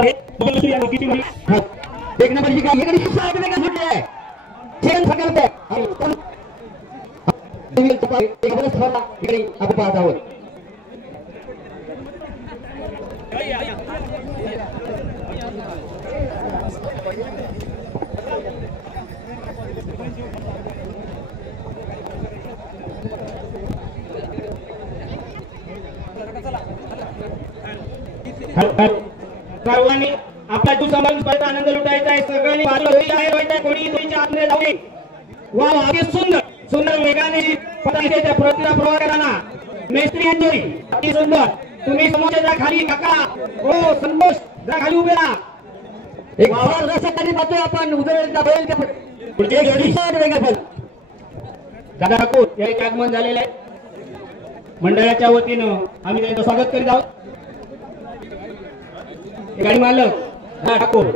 एक नंबरची गाडी इकडे 60 वेगा सुटली आहे. सेकंड फटकारत आहे. एक बरस फरला इकडे आपण पाहत आहोत. सर्वांनी आपला तू सांभाळून स्पर्धा आनंद लुटायचा आहे. सगळ्यांनी कोणी तुमच्या आतमध्ये जाऊ नये. वा अति सुंदर सुंदर वेगाने त्या प्रतिभा प्रवाह करताना मेस्त्री अंजोरी अति सुंदर. तुम्ही समोरच्या खाली काका हो संतोष जा खाली उभे राहा. एक बार रसाखाली पाहतोय आपण उदरला बैल का पुढचे जोडी 60 वेगा फल दादा ठाकूर हे एक आगमन झालेले आहे. मंडळाच्या वतीनं आम्ही त्यांचं स्वागत करीत आहोत. गाडी मालक दादा ठाकूर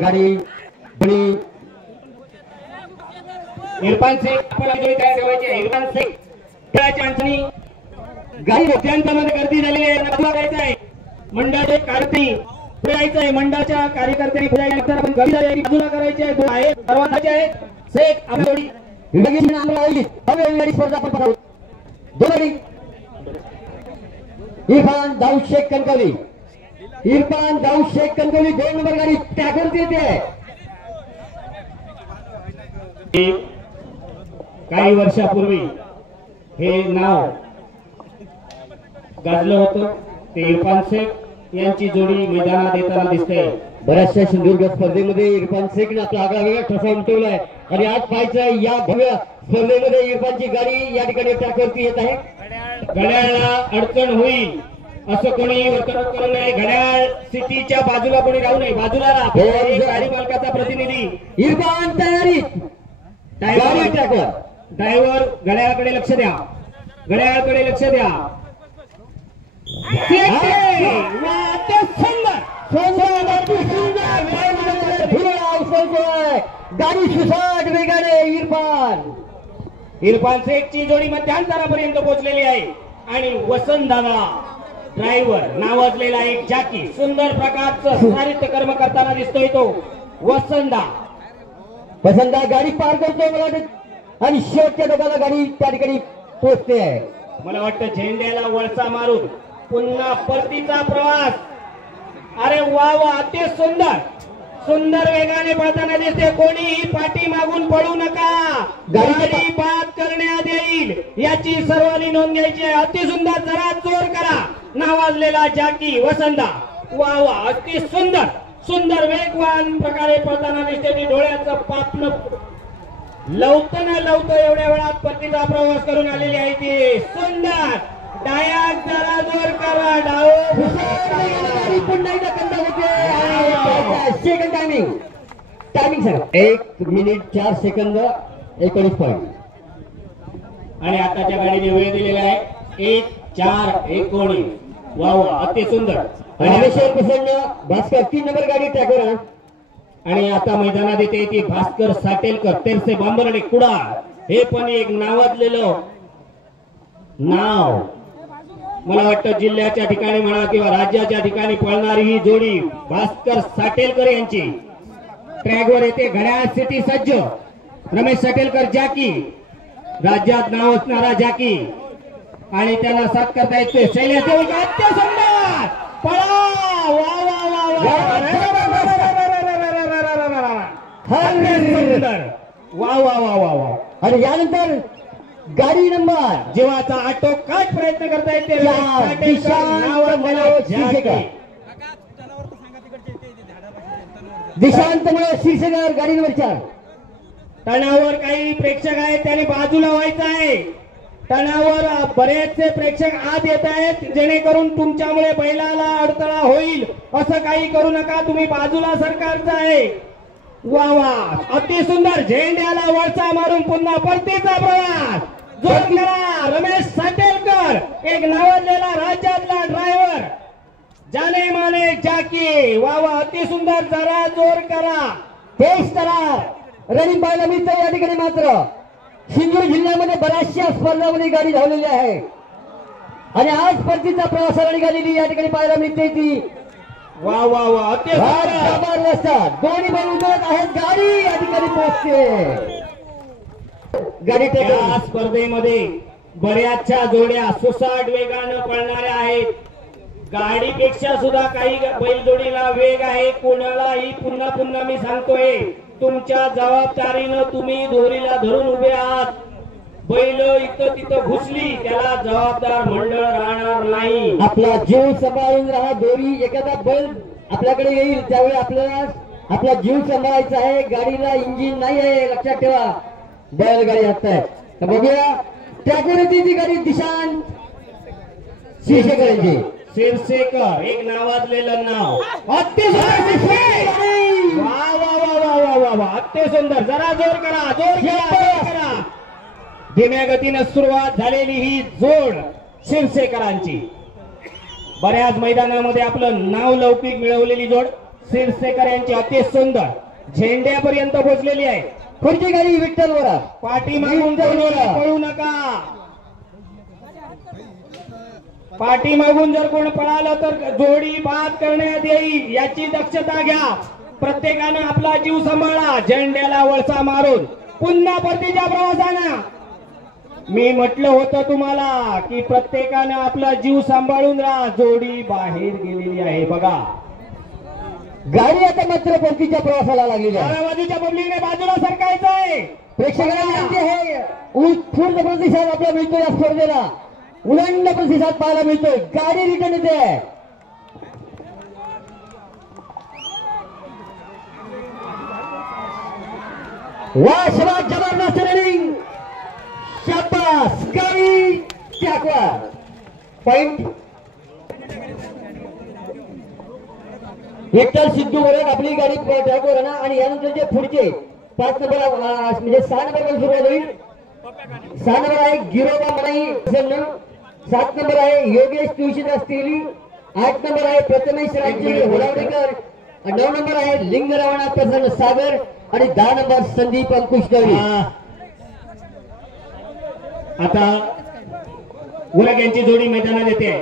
गाडी बनी इरफान शेख आपण काय ठेवायचे. इरफान शेख खेळाच्या अडचणी गाडी रस्त्यांच्यामध्ये गर्दी झाली आहे. आहे मंडळाचे कार्यकर्ते पुढे यायचं आहे. मंडळाच्या कार्यकर्त्यांनी पुढे यायचं आपण गर्दी झाली बाजूला करायची आहे. सर्वांचे आहे शेख आंबोडी स्पर्धा आपण पाहू. दोन इरफान दाऊद शेख कणकवली. इरफान दाऊद शेख कणकवली 2 नंबर गाडी टॅकरती येते. काही वर्षापूर्वी हे नाव गाजलं होतं. ते इरफान शेख यांची जोडी मैदानात येताना दिसते. बऱ्याचशा सिंधुदुर्ग स्पर्धेमध्ये इरफान शेखने आपला आगळा वेगळा ठसा उमटवलाय आणि आज पाहायचं या भव्य स्पर्धेमध्ये इरफानची गाडी या ठिकाणी ट्रॅकवरती येत आहे. घड्याळाला अडचण होईल असं कोणी वर्तणूक करू नये. घड्याळ सिटीच्या बाजूला कोणी राहू नये. बाजूला राहा. गाडी मालकाचा प्रतिनिधी इरफान तयारी. ड्रायव्हर घड्याळाकडे लक्ष द्या. घड्याळाकडे लक्ष द्या. गाडी 60 वेगाने इरफान शेखची जोडी मध्यांतरापर्यंत पोहोचलेली आहे आणि वसंत दादा ड्रायव्हर नावाजलेला एक जाकी सुंदर प्रकारचं साहित्य कर्म करताना दिसतोय. तो वसंता गाडी पार करतोय मला वाटत आणि शेवटच्या टोकाला गाडी त्या ठिकाणी पोहोचते आहे. मला वाटतं झेंड्याला वळसा मारून पुन्हा परतीचा प्रवास. अरे वा वा अति सुंदर सुंदर वेगाने पळताना दिसते. कोणीही पाठी मागून पळू नका. गाडी बाद करण्यात येईल याची सर्वांनी नोंद घ्यायची आहे. अति सुंदर जरा जोर करा. नावाजलेला जाकी वसंता वा वा अति सुंदर सुंदर वेगवान प्रकारे पळताना दिसते. ती डोळ्याचं पापण लवतं न लवतं एवढ्या वेळात परतीचा प्रवास करून आलेली आहे. ती सुंदर डायाक जरा जोर करा. डाव पुन्हा एकदा कंदा होते. Second timing sir 1 minute 4 second 19 point आणि आताच्या गाडीने वेळ दिलेला आहे 1:4:19. वा वा अति सुंदर. रामेश्वर प्रसन्न भास्कर 3 नंबर गाडी ट्रॅकर. आणि आता मैदानात येते ती भास्कर साटेलकर तेरसे बांबरडे कुडाळ. हे पण एक नावाजलेलं नाव. मला वाटतं जिल्ह्याच्या ठिकाणी म्हणा किंवा राज्याच्या ठिकाणी पळणारी ही जोडी भास्कर साटेलकर यांची. ट्रॅकवर येते घड्याळ सिटी सज्ज रमेश साटेलकर जाकी राज्यात नाव असणारा जाकी आणि त्यांना साथ करता येते शैलेश देवळकर. अत्यंत सुंदर पळा. वा वा वा वा वा वा वा वा. आणि यानंतर गाडी नंबर जीवाचा आटोकाट प्रयत्न करता येते. दिशांत शीर्षकार गाडी नंबर 4. तणावर काही प्रेक्षक आहेत त्यांनी बाजूला व्हायचं आहे. तणावर बरेचसे प्रेक्षक आत येत आहेत जेणेकरून तुमच्यामुळे बैलाला अडथळा होईल असं काही करू नका. तुम्ही बाजूला सरकारचं आहे. वा वा अति सुंदर झेंड्याला वळसा मारून पुन्हा परतीचा प्रवास. जोर करा. रमेश साटेलकर एक नावाजलेला राज्यातला ड्रायव्हर जाने माने जाकी. वा वा अति सुंदर जरा जोर करा. पेश करा. रनिंग पाहायला मिळतं या ठिकाणी. मात्र सिंधुदुर्ग जिल्ह्यामध्ये बऱ्याचशा स्पर्धामध्ये गाडी धावलेली आहे आणि आज परतीचा प्रवासाला निघालेली या ठिकाणी पाहायला मिळते ती. वा वा वा अति सुंदर. जबरदस्त दोन्ही बैल उतरत आहेत. गाडी या ठिकाणी पोहोचते. गाडी या स्पर्धेमध्ये बऱ्याचशा जोड्या सुसाट वेगानं पळणाऱ्या आहेत. गाडीपेक्षा सुद्धा काही बैलजोडीला वेग आहे. कोणालाही पुन्हा पुन्हा मी सांगतोय, तुमच्या जबाबदारीनं तुम्ही दोरीला धरून उभे आहात. बैल इथं तिथं घुसली त्याला जबाबदार मंडळ राहणार नाही. आपला जीव सांभाळून राहा. दोरी एखादा बैल आपल्याकडे येईल त्यावेळी आपल्याला आपला जीव सांभाळायचा आहे. गाडीला इंजिन नाही आहे लक्षात ठेवा. बैलगाडी हात आहे तर बघूया त्याकडे ती गाडी दिशांत शिरसेकरांची. शिरसेकर एक नावाजलेलं नाव. अति सुंदर. वा वा वा वा वा वा वा अति सुंदर. जरा जोर करा, जोर करा. धीम्या गतीनं सुरुवात झालेली ही जोड शिरसेकरांची. बऱ्याच मैदानामध्ये आपलं नाव लौकिक मिळवलेली जोड शिरसेकर यांची अति सुंदर झेंड्यापर्यंत पोहोचलेली आहे. पुढची गाडी विठ्ठल वरा पाठीमागून पळू नका. पाठीमागून जर कोण पळालं तर जोडी बाद करण्यात येईल याची दक्षता घ्या. प्रत्येकानं आपला जीव सांभाळा. झेंड्याला वळसा मारून पुन्हा परतीच्या प्रवासानं मी म्हटलं होतं तुम्हाला की प्रत्येकानं आपला जीव सांभाळून राहा. जोडी बाहेर गेलेली आहे बघा. गाडी आता मात्र परतीच्या प्रवासाला लागलेली आहे. बाजूच्या पब्लिकने बाजूला सरकायचंय. प्रेक्षकांना विनंती आहे उत्स्फूर्त प्रतिसाद आपल्याला मिळतो या स्पर्धेला. उलंड प्रतिसाद पाहायला मिळतोय. गाडी रिटर्न येते. वा शबाद जबरदस्त रनिंग. शाबास गाडी टाकवा पॉइंट. विठ्ठल सिद्धू वरद आपली गाडी ट्रॅकवर ना आणि यानंतर जे पुढचे 5 नंबर म्हणजे 6 नंबर सुरुवात होईल. 6 नंबर आहे गिरोबा मनाई प्रसन्न. 7 नंबर आहे योगेश तुळशीदास तेली. 8 नंबर आहे प्रथमेश रामचंद्र होलावडेकर. 9 नंबर आहे लिंग रावणा प्रसन्न सागर आणि 10 नंबर संदीप अंकुश दळवी. आता उलग यांची जोडी मैदानात येते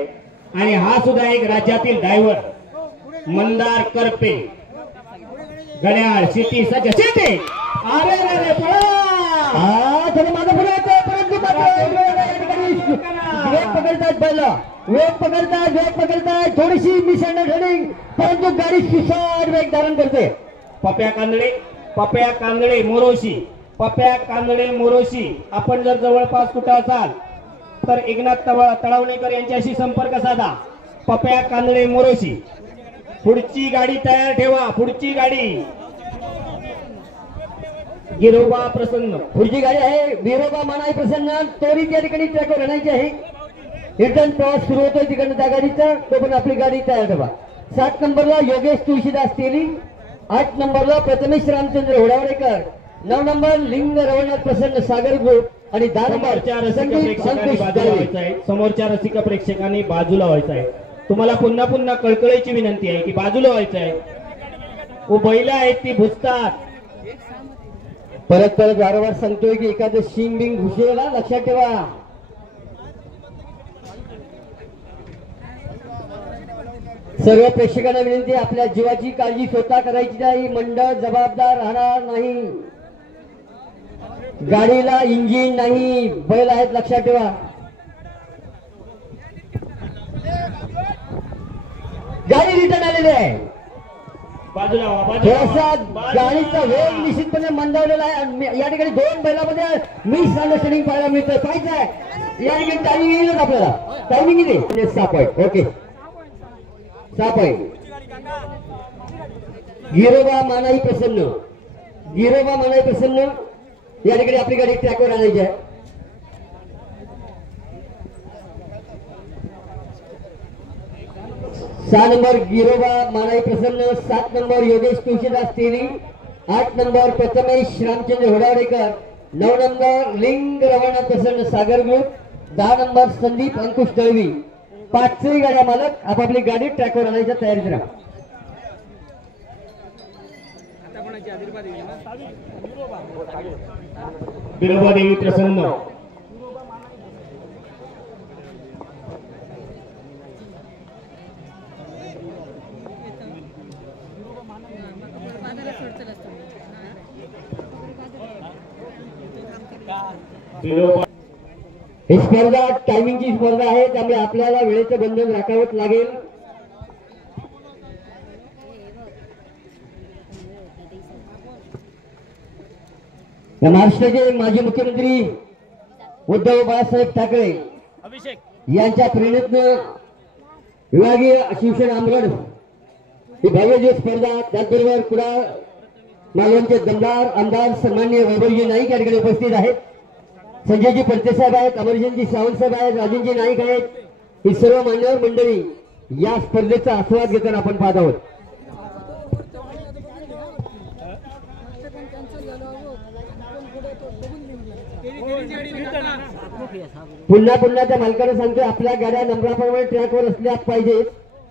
आणि हा सुद्धा एक राज्यातील ड्रायव्हर मंदार करपे. घड्याळ सिटी सज्ज सिटी. अरे रे पळा. थोडं माझं पुढे येतं परंतु वेग पकडतात बैला. वेग पकडतात थोडीशी मिसअंडरस्टँडिंग परंतु गाडी सुसाट वेग धारण करते. पप्या कांदळे मोरोशी. पप्या कांदळे मोरोशी. आपण जर जवळपास कुठं असाल तर एकनाथ तळवणेकर यांच्याशी संपर्क साधा. पप्या कांदळे मोरोशी. पुढची गाडी तयार ठेवा. पुढची गाडी गिरोबा प्रसन्न. पुढची गाडी आहे गिरोबा मानाई प्रसन्न. तोरी त्या ठिकाणी ट्रॅकवर आणायची आहे. रिटर्न प्रवास सुरू होतोय तिकडनं त्या गाडीचा. तो पण आपली गाडी तयार ठेवा. 7 नंबरला योगेश तुळशीदास तेली. 8 नंबरला प्रथमेश रामचंद्र होडावडेकर. 9 नंबर लिंग रवनाथ प्रसन्न सागर ग्रुप आणि 10 नंबर समोरच्या रसिक प्रेक्षकांनी बाजूला व्हायचं आहे. तुम्हाला पुन्हा पुन्हा कळकळीची विनंती आहे की बाजूला व्हायचं आहे. बैल आहेत ती भुसतात. परत वारंवार सांगतोय की एखादं शिंग बिंग घुसेल ना लक्षात ठेवा. सर्व प्रेक्षकांना विनंती आपल्या जीवाची काळजी स्वतः करायची नाही. मंडळ जबाबदार राहणार नाही. गाडीला इंजिन नाही. बैल आहेत लक्षात ठेवा. गाडी रिटर्न आलेली आहे. थोडासा गाडीचा वेग निश्चितपणे मंदावलेला आहे. या ठिकाणी 2 बैलामध्ये मिस अंडरस्टँडिंग पाहायला मिळतंय. पाहिजे या ठिकाणी टायमिंग येईलच आपल्याला. टायमिंग येते 6 point. Okay 6 point. Giroba Manai Prasanna. Giroba Manai Prasanna या ठिकाणी आपली गाडी ट्रॅकवर आणायची आहे. सहा number Giroba Manai Prasanna. 7 number Yogesh Tulshidas Teli. 8 number Prathamesh Ramchandra Hodawadekar. 9 number लिंग रवाना प्रसन्न सागर ग्रुप. 10 नंबर संदीप अंकुश दळवी. 5ही गाड्या मालक आपापली गाडी ट्रॅकवर आणायच्या तयारीत राहा. बिरोबा देवी प्रसन्न बिरोबा ही स्पर्धा टायमिंगची स्पर्धा आहे, त्यामुळे आपल्याला वेळेचं बंधन राखावंच लागेल. महाराष्ट्राचे माजी मुख्यमंत्री उद्धव बाळासाहेब ठाकरे यांच्या प्रेरणेतनं विभागीय शिवसेना आमगड ही भव्य जी स्पर्धा, त्याचबरोबर कुडाळ मालवणचे दमदार आमदार सन्माननीय वैभवजी नाईक या ठिकाणी उपस्थित आहेत. संजयजी पलटे साहेब आहेत, अमरजींजी सावंत साहेब आहेत, राजेंजी नाईक आहेत. ही सर्व मान्यवर मंडळी या स्पर्धेचा आस्वाद घेताना आपण पाहत आहोत. पुन्हा पुन्हा त्या मालकाने सांगतो आपल्या गाड्या नंबराप्रमाणे ट्रॅकवर असल्या पाहिजेत,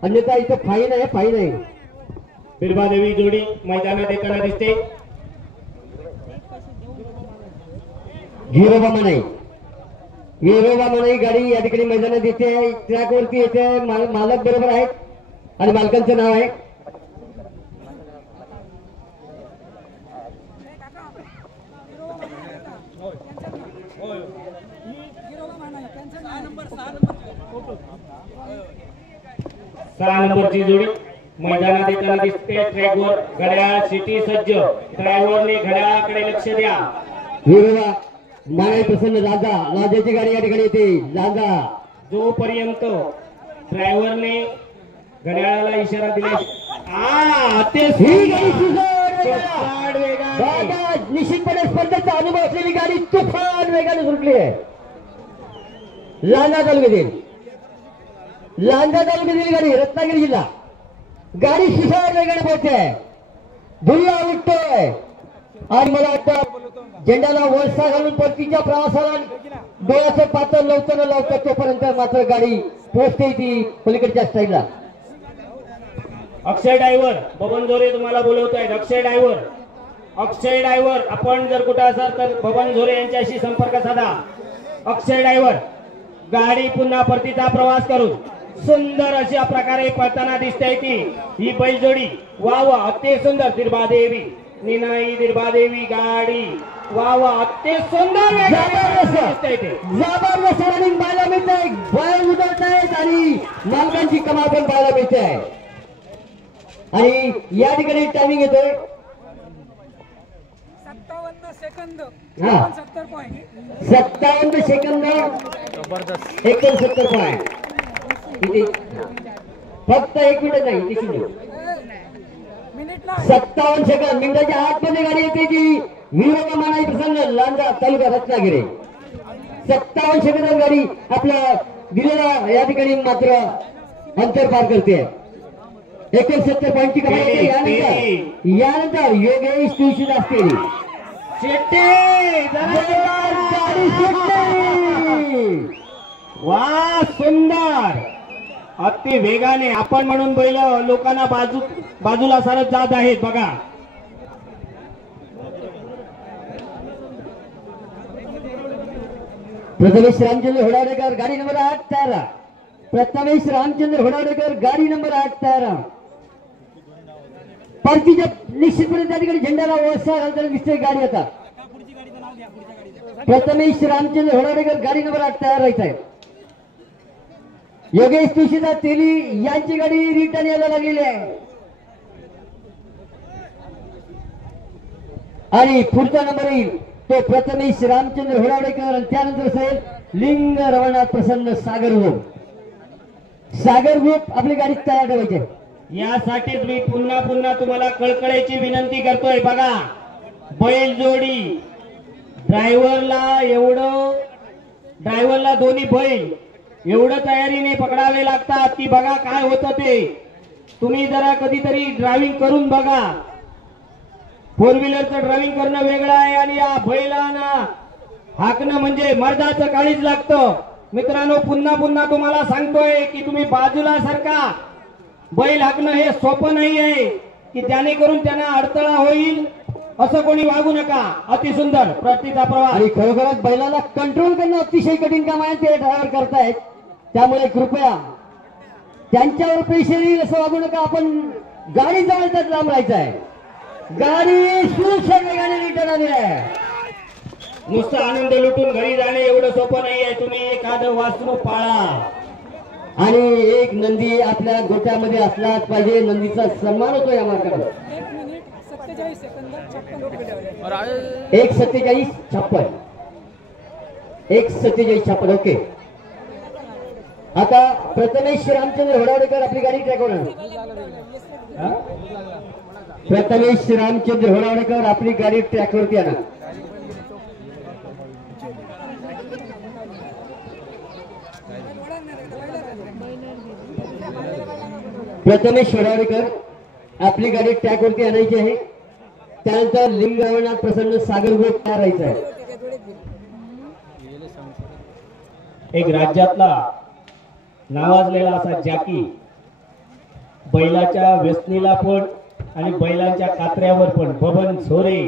अन्यथा इथं फाईन आहे, फाईन आहे. बिरबा देवी जोडी मैदानात येताना दिसते. गिरोबा मनाई, गिरोबा मनाई गाडी या ठिकाणी मैदानात येते, ट्रॅकवरती येते. मालक बरोबर आहेत आणि मालकांचं नाव आहे. सहा नंबरची जोडी मैदानात येताना दिसते. ट्रॅकवर घड्याळ सिटी सज्ज, ड्रायव्हरने घड्याळाकडे लक्ष द्या. गिरोबा मनाई प्रसन्न लांजा, लांजाची गाडी या ठिकाणी येते. लांजा जोपर्यंत ड्रायव्हरने घड्याळाला इशारा दिला ही गाडी निश्चितपणे स्पर्धेचा अनुभव असलेली गाडी तुफान वेगाने सुटली आहे. लांजा तालुक्यातील, लांजा तालुक्यातील गाडी, रत्नागिरी जिल्हा. गाडी शिसार वेगाने पोहोचते, धुल्ला उठतोय आणि मला वाटतं झेंड्याला वळसा घालून परतीच्या प्रवासाला डोळ्याचं पातळ लवकर लावतात, तोपर्यंत मात्र गाडी पोहोचते ती पलीकडच्या स्टाईलला. अक्षय ड्रायव्हर बबन झोरे तुम्हाला बोलवत आहेत. अक्षय ड्रायव्हर, अक्षय ड्रायव्हर आपण जर कुठे असाल तर बबन झोरे यांच्याशी संपर्क साधा. अक्षय ड्रायव्हर गाडी पुन्हा परतीचा प्रवास करून सुंदर अशा प्रकारे पळताना दिसते ती ही बैलजोडी. वा वा अति सुंदर. दिरबादेवी निनाई दिरबादेवी गाडी वा वा अति सुंदर दिसते ते. जबरदस्त रनिंग पाहायला मिळत आहे, बैल उतरत आहेत आणि मालकांची कमाल पण पाहायला मिळते आहे. आणि या ठिकाणी टायमिंग येतोय 57 सेकंद, 70 पॉइंट, 57 सेकंद 69 पॉइंट. फक्त 1 मिनिट नाही, मिनिटला 57 सेकंद मिनिटाच्या आतमध्ये गाडी येते की विरोबा मनाई प्रसन्न लांजा तालुका रत्नागिरी. 57 सेकंदात गाडी आपल्या दिलेल्या या ठिकाणी मात्र अंतर पार करते. 69 पॉईंटची कमाई. यानंतर योगेश तुळशीदास असतील वा सुंदर अति वेगाने आपण म्हणून बैल लोकांना बाजूला सारत जात आहेत बघा. प्रथमेश रामचंद्र होडाडेकर गाडी नंबर 8 तयार. प्रथमेश रामचंद्र होडाडेकर गाडी नंबर 8 तयार. परतीच्या निश्चितपणे त्या ठिकाणी झेंड्याला वळसा घालताना दिसते गाडी. आता प्रथमेश रामचंद्र होडाडेकर गाडी नंबर 8 तयार राहत आहे. योगेश तुळशीदास तेली यांची गाडी रिटर्न यायला लागलेली आहे. आणि पुढचा नंबर येईल तो प्रथमेश रामचंद्र होडाडेकर आणि त्यानंतर साहेब लिंग रवनाथ प्रसन्न सागर ग्रुप. सागर ग्रुप आपली गाडी तयार ठेवायची. यासाठीच मी पुन्हा पुन्हा तुम्हाला कळकळीची विनंती करतोय. बघा बैल जोडी ड्रायव्हरला दोन्ही बैल एवढं तयारीने पकडावे लागतात की बघा काय होतं ते. तुम्ही जरा कधीतरी ड्रायव्हिंग करून बघा. 4 व्हीलरचं ड्रायव्हिंग करणं वेगळं आहे आणि या बैलांना हाकणं म्हणजे मर्दाचं काळीच लागतं. मित्रांनो पुन्हा पुन्हा तुम्हाला सांगतोय की तुम्ही बाजूला सरका. बैल हाकणं हे सोपं नाही आहे की त्याने करून त्यांना अडथळा होईल असं कोणी वागू नका. अतिसुंदर प्रतिचा प्रवास. आणि खरोखरच बैलाला कंट्रोल करणं अतिशय कठीण काम आहे ते ड्रायव्हर करतायत. त्यामुळे कृपया त्यांच्यावर प्रेशर येईल असं वागू नका. आपण गाडी जवळच लांब राहायचं आहे. गाडी सुरक्षित वेगाने रिटर्न आली आहे. नुसतं आनंद लुटून घरी जाणे एवढं सोपं नाहीये. तुम्ही एखादं वासरू पाळा. आणि एक नंदी आपल्या गोट्यामध्ये असलाच पाहिजे. नंदीचा सन्मान होतो या मार्गावर. 1 मिनिट 47 सेकंद 56. 1:47:56 1:47:56 ओके. आता प्रथमेश रामचंद्र होडावडेकर आपली गाडी ट्रॅकवर आणा. प्रथमेश रामचंद्र होडावडेकर आपली गाडी ट्रॅकवरती आणा. प्रथमेश होडावडेकर आपली गाडी ट्रॅकवरती आणायची आहे. त्यानंतर लिंगरावनाथ प्रसन्न सागर ग्रुप तयार राहायचं आहे. एक राज्यातला नावाजलेला असा जॅकी बैलाच्या व्यसनीला पण आणि बैलांच्या कात्र्यावर पण बबन झोरे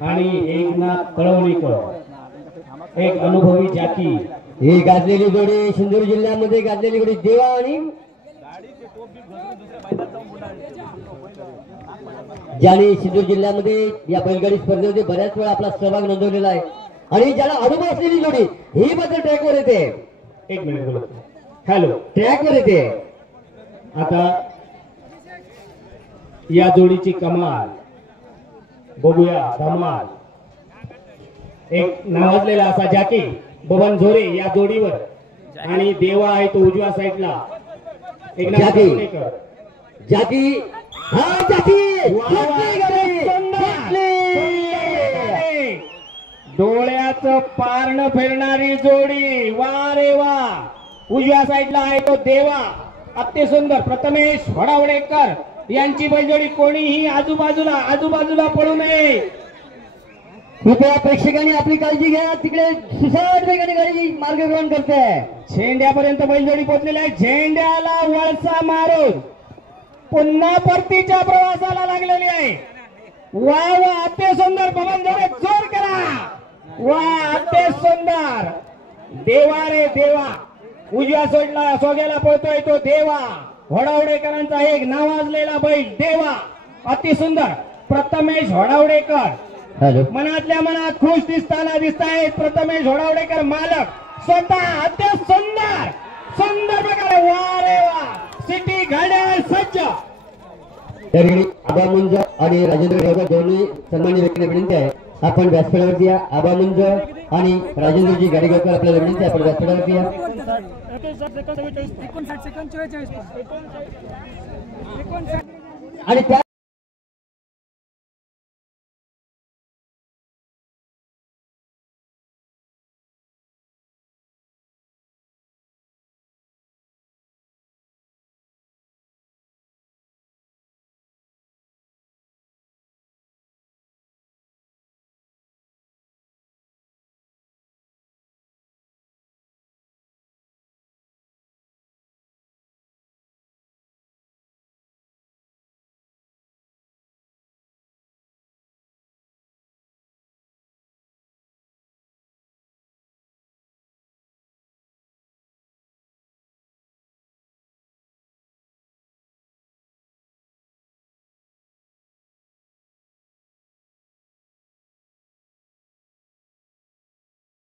आणि एकनाथ कळवणीकर एक अनुभवी जॅकी. ही गाजलेली जोडी सिंधुदुर्ग जिल्ह्यामध्ये गाजलेली जोडी देवा आणि ज्याने सिंधुदुर्ग जिल्ह्यामध्ये या बैलगाडी स्पर्धेमध्ये बऱ्याच वेळा आपला सहभाग नोंदवलेला आहे आणि ज्याला अनुभव असलेली जोडी ही मात्र ट्रॅकवर येते. एक मिनिट बोला. हॅलो. ट्रॅकवर येते. आता या जोडीची कमाल बघूया. धमाल. एक नावाजलेला असा जॅकी बबन झोरे या जोडीवर आणि देवा आहे तो उजव्या साईडला. एकनाथ जॅकी. कळवणीकर. जाती हा जाती वा, वा, सुंदर. डोळ्याचं पारणं फिरणारी जोडी. वा रे वा. उजव्या साईडला आहे तो देवा. अतिसुंदर प्रथमेश वडावडेकर यांची बैलजोडी. कोणीही आजूबाजूला पडू नये. कृपया प्रेक्षकांनी आपली काळजी घ्या. तिकडे सुसाट वेगाने गाडी मार्गक्रमण करते. झेंड्यापर्यंत बैलजोडी पोहोचलेली आहे. झेंड्याला वळसा मारून पुन्हा परतीच्या प्रवासाला लागलेली आहे. वा वा अतिसुंदर. बबन झोरे जोर करा. वा अतिसुंदर. देवा रे देवा. उजव्या सोडला सोग्याला पळतोय तो देवा. वडावडेकरांचा एक नावाजलेला बैल देवा. अतिसुंदर प्रथमेश वडावडेकर हॅलो. मनातल्या मनात खुश दिसतायत. प्रथमेश वडावडेकर मालक स्वतः. अतिसुंदर सुंदर प्रकारे. वा रे वा. सिटी घड्याळ सज्ज. तरी आबा मुंज आणि राजेंद्र ढेबर दोन्ही सन्मान्य व्यक्तीला विनंती आहे आपण व्यासपीठावरती या. आबा मुंज आणि राजेंद्रजी गाडीगावकर आपल्याला विनंती आहे आपण व्यासपीठावरती या. 59 सेकंद 44 आणि त्या